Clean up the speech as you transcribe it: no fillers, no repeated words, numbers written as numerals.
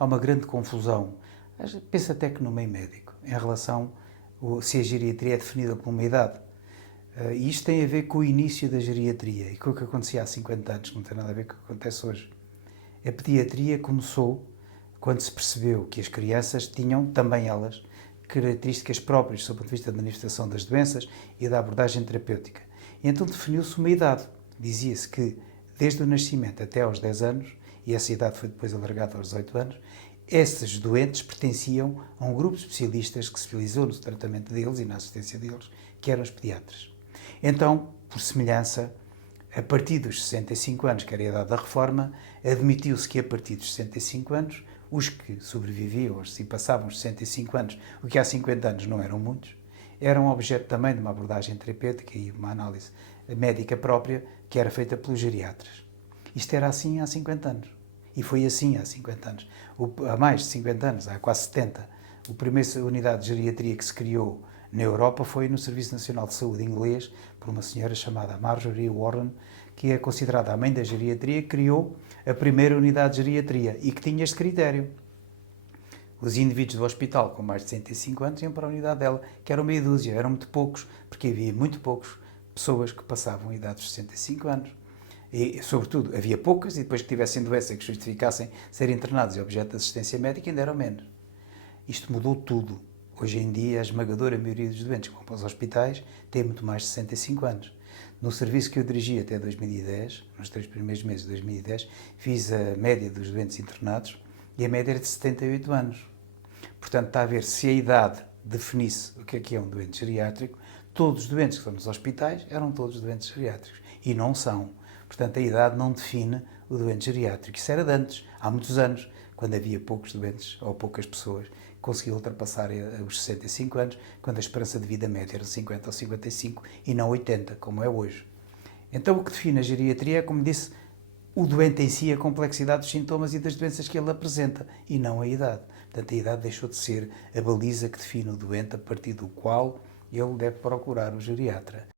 há uma grande confusão, penso até que no meio médico, em relação se a geriatria é definida por uma idade. E isto tem a ver com o início da geriatria e com o que acontecia há 50 anos, que não tem nada a ver com o que acontece hoje. A pediatria começou quando se percebeu que as crianças tinham, também elas, características próprias do ponto de vista da manifestação das doenças e da abordagem terapêutica. E então definiu-se uma idade. Dizia-se que desde o nascimento até aos 10 anos, e essa idade foi depois alargada aos 18 anos, esses doentes pertenciam a um grupo de especialistas que se especializou no tratamento deles e na assistência deles, que eram os pediatras. Então, por semelhança, a partir dos 65 anos, que era a idade da reforma, admitiu-se que a partir dos 65 anos, os que sobreviviam, ou se passavam os 65 anos, o que há 50 anos não eram muitos, eram objeto também de uma abordagem terapêutica e uma análise médica própria que era feita pelos geriatras. Isto era assim há 50 anos. E foi assim há 50 anos. Há mais de 50 anos, há quase 70. A primeira unidade de geriatria que se criou na Europa foi no Serviço Nacional de Saúde inglês, por uma senhora chamada Marjorie Warren, que é considerada a mãe da geriatria, que criou a primeira unidade de geriatria e que tinha este critério. Os indivíduos do hospital com mais de 65 anos iam para a unidade dela, que era meia dúzia, eram muito poucos, porque havia muito poucas pessoas que passavam a idade dos 65 anos. E, sobretudo, havia poucas, e depois que tivessem doença que justificassem ser internados e objeto de assistência médica, ainda eram menos. Isto mudou tudo. Hoje em dia, a esmagadora maioria dos doentes que vão para os hospitais tem muito mais de 65 anos. No serviço que eu dirigi até 2010, nos 3 primeiros meses de 2010, fiz a média dos doentes internados e a média era de 78 anos. Portanto, está a ver, se a idade definisse o que é um doente geriátrico, todos os doentes que estão nos hospitais eram todos doentes geriátricos. E não são. Portanto, a idade não define o doente geriátrico. Isso era de antes, há muitos anos, quando havia poucos doentes ou poucas pessoas que conseguiam ultrapassar os 65 anos, quando a esperança de vida média era 50 ou 55 e não 80, como é hoje. Então, o que define a geriatria é, como disse, o doente em si, a complexidade dos sintomas e das doenças que ele apresenta, e não a idade. Portanto, a idade deixou de ser a baliza que define o doente a partir do qual ele deve procurar o geriatra.